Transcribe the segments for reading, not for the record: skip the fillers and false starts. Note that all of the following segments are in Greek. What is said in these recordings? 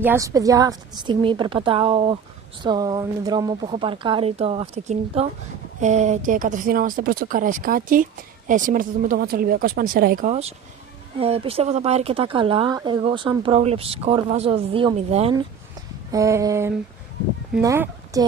Γεια σας παιδιά, αυτή τη στιγμή περπατάω στον δρόμο που έχω παρκάρει το αυτοκίνητο και κατευθυνόμαστε προς το Καραϊσκάκι. Σήμερα θα δούμε το μάτσο Ολυμπιακός Πανσεραϊκός. Πιστεύω θα πάει αρκετά καλά. Εγώ σαν πρόβλεψη σκορ βάζω 2-0. Ναι, και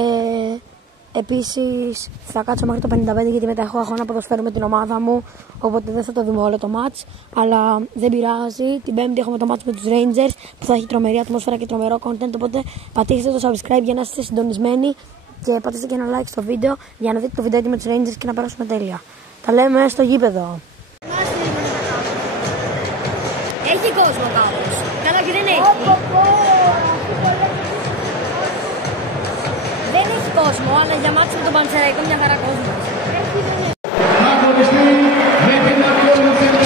επίσης θα κάτσω μέχρι το 55 γιατί μετά έχω αγώνα ποδοσφαίρου με την ομάδα μου, οπότε δεν θα το δούμε όλο το μάτς, αλλά δεν πειράζει. Την Πέμπτη έχουμε το μάτς με τους Rangers που θα έχει τρομερή ατμόσφαιρα και τρομερό content, οπότε πατήστε το subscribe για να είστε συντονισμένοι και πατήστε και ένα like στο βίντεο για να δείτε το βιντεάκι με τους Rangers και να περάσουμε τέλεια. Τα λέμε στο γήπεδο. Έχει κόσμο κάπως. Καλά και δεν έχει. Δεν έχει κόσμο, αλλά για μάτς με τον Πανσεραϊκό μια χαρά κόσμο. Αγωνιστή με την αγωνιστική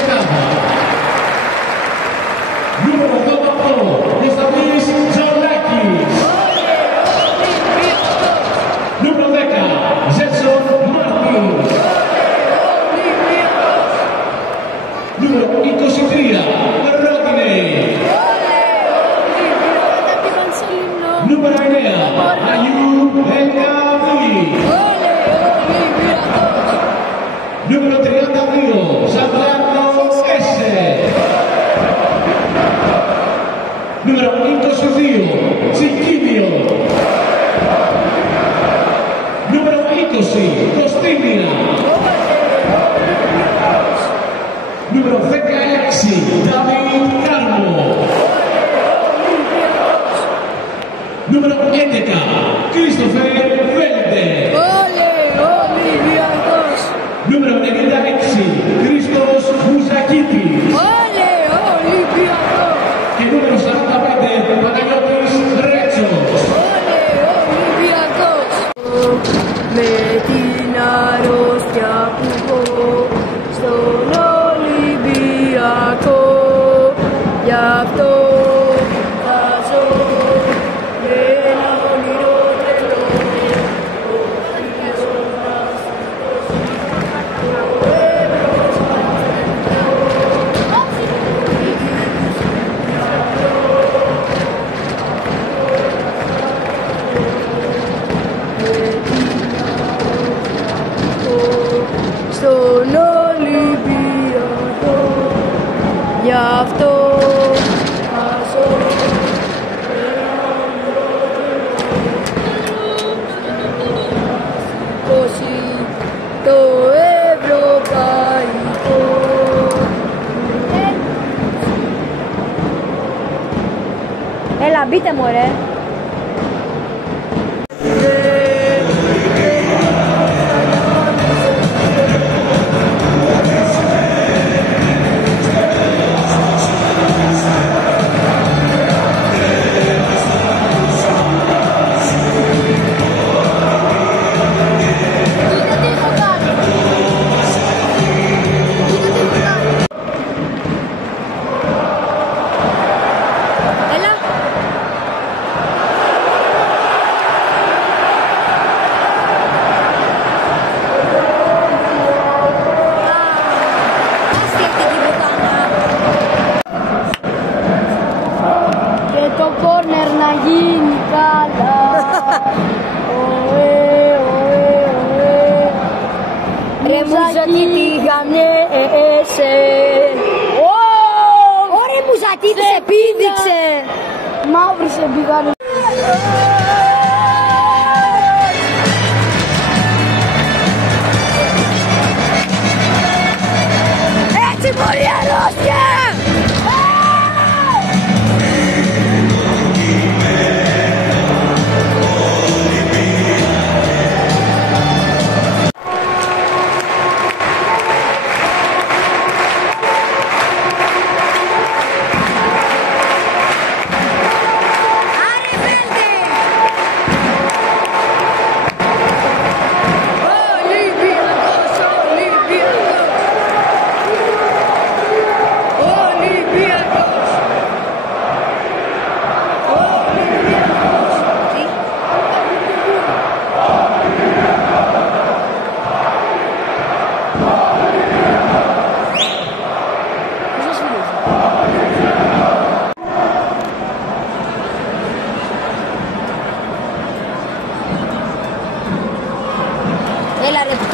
νούμερο 18, Κωνσταντίνης Τζολάκης. Νούμερο 10, Ζέσον Μάρτινς. Νούμερο 23, Ρότινεϊ. Νούμερο 9, Αγίου Ελκαβή. Νούμερο 32, Σαντράνο Έσε. Νούμερο 22, Τσικίνιο. Νούμερο 20, Κωστίνια. Νούμερο 16, Δαβίδ Κάρμο. Νούμερο 11, Κρίστοφερ Βέλντε. Νούμερο 96, Χρήστος Μουζακίτης. Και νούμερο 45, Παναγιώτης Ρέτσος. Με την αρρώστια που έχω στον Ολυμπιακό, γι' αυτό θα ζω με ένα όνειρο τρελό. Στον Ολυμπιακό, γι' αυτό θα ζω. Όσοι το ευρωπαϊκό. Έλα, μπείτε μωρέ. Το κόρνερ να γίνει καλά. Ρε Μουζακίτη γαμιέσαι. Ωραία Μουζακίτη σε πήδηξε. Μαύρη σε πήγανε. Έτσι μωρή αρρώστια.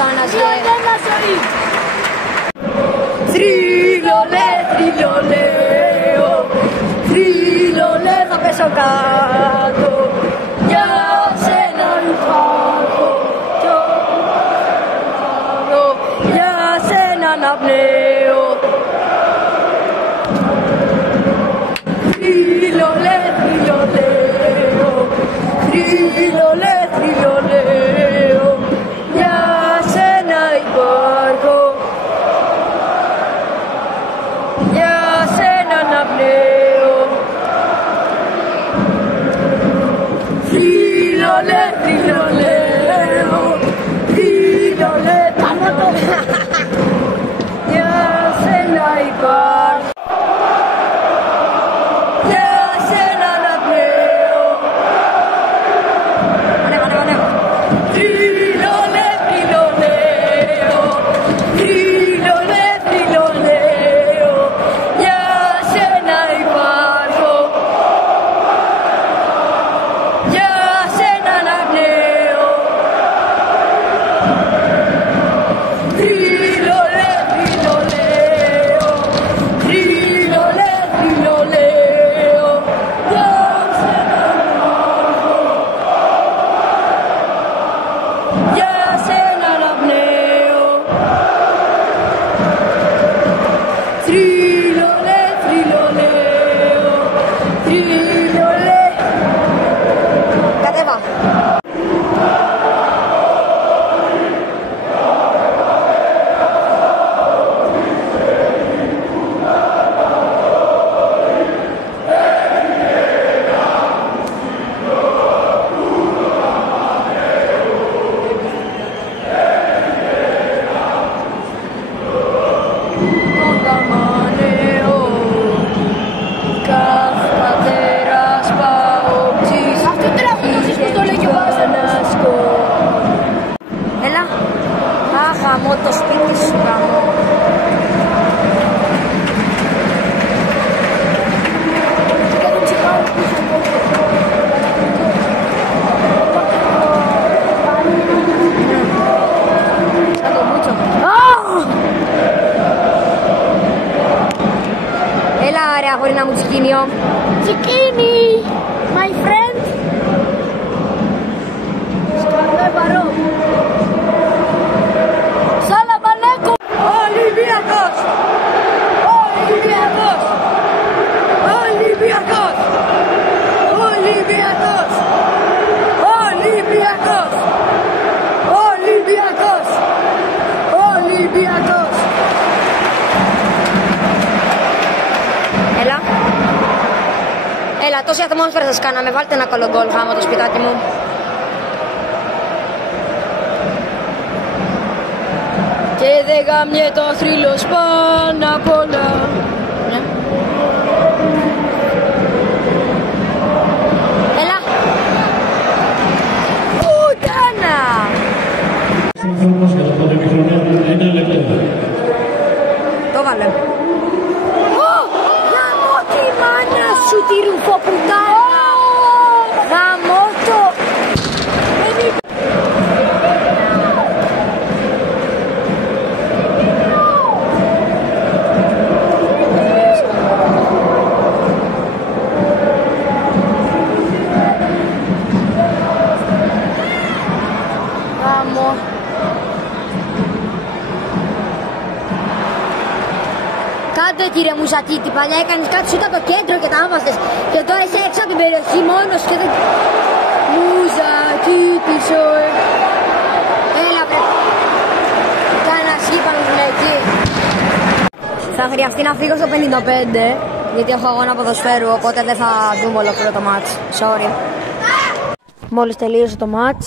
πουτάνας. Ένα ζωή. Θρύλολε, θρύλολε, θρύλολε, θα πέσω κάτω. Για σένα υπάρχω, για σένα αναπνέω. Θρύλολε, θρύλολε, θρύλολε, θρύλολε, για σένα υπάρχω. Για σένα αναπνέω. Θρύλολε, θρύλολε, θρύλολε, για σένα υπάρχω. Για σένα αναπνέω. Ανέβα, ανέβα, ανέβα. Θρύλολε, θρύλολε, θρύλολε, θρύλολε, για σένα υπάρχω. Για σένα αναπνέω. Θρύλολε, θρύλολε, θρύλολε, θρύλολε, για σένα υπάρχω. Για σένα αναπνέω. Θρύλολε, θρύλολε, θρύλολε. Κατέβα. Αυτό το τραγούδι το ξέρεις πως το λέει και ο Βάζελος. Έλα. Αχ, γαμώ το σπίτι σου, γαμώ. Σαν το μπούτσο. Έλα ρε αγορίνα μου τσικίνιο. Τσικίνι, my friend. Σκαρδέ βαρό. Σαλαμπαλέκο. Ολυμπιακός! Ολυμπιακός! Ολυμπιακός! Ολυμπιακός! Ολυμπιακός! Ολυμπιακός! Ολυμπιακός! Έλα. Έλα, τόση ατμόσφαιρα σας κάναμε. Βάλτε ένα κολογκόλ γάμο το σπιτάκι μου. Και δεν γαμιέται ο θρύλος πάνω απ' όλα. Ναι. Έλα. Πουτάνα. Σύμφωνος για το πρώτο ημίχρονο, 1 λεπτό. Το βάλε. Γαμώ τη μάνα σου τη ρουφοπουτάνα. Γαμώ το. Γαμώ. Κάντε τη ρε Μουζακίτη, παλιά έκανες κάτι σου από το κέντρο και τα άμαστες και τώρα είσαι έξω από την περιοχή μόνος και δεν... Μουζακίτη σοε. Έλα βρε. Κάνα σκύπανος μου λέει εκεί. Θα χρειαστεί να φύγω στο 55 γιατί έχω αγώνα ποδοσφαίρου οπότε δεν θα δούμε ολόκληρο το μάτς. Sorry. Μόλις τελείωσε το μάτς,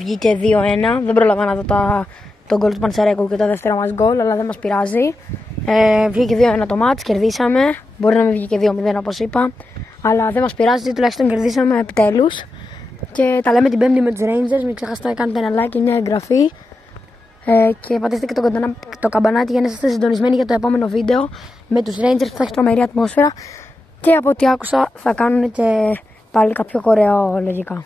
βγήκε 2-1. Δεν πρόλαβα να δω τον γκολ του Πανσερέκου και το δεύτερο μας γκολ, αλλά δεν μας πειράζει. Βγήκε 2-1 το μάτς, κερδίσαμε. Μπορεί να μην βγήκε 2-0 όπως είπα, αλλά δεν μας πειράζει, τουλάχιστον κερδίσαμε επιτέλους. Και τα λέμε την Πέμπτη με τους Rangers. Μην ξεχάσετε να κάνετε ένα like και μια εγγραφή. Και πατήστε και το καμπανάκι για να είστε συντονισμένοι για το επόμενο βίντεο με τους Rangers που θα έχει τρομερή ατμόσφαιρα. Και από ό,τι άκουσα θα κάνουν και πάλι κάποιο κορεό λογικά.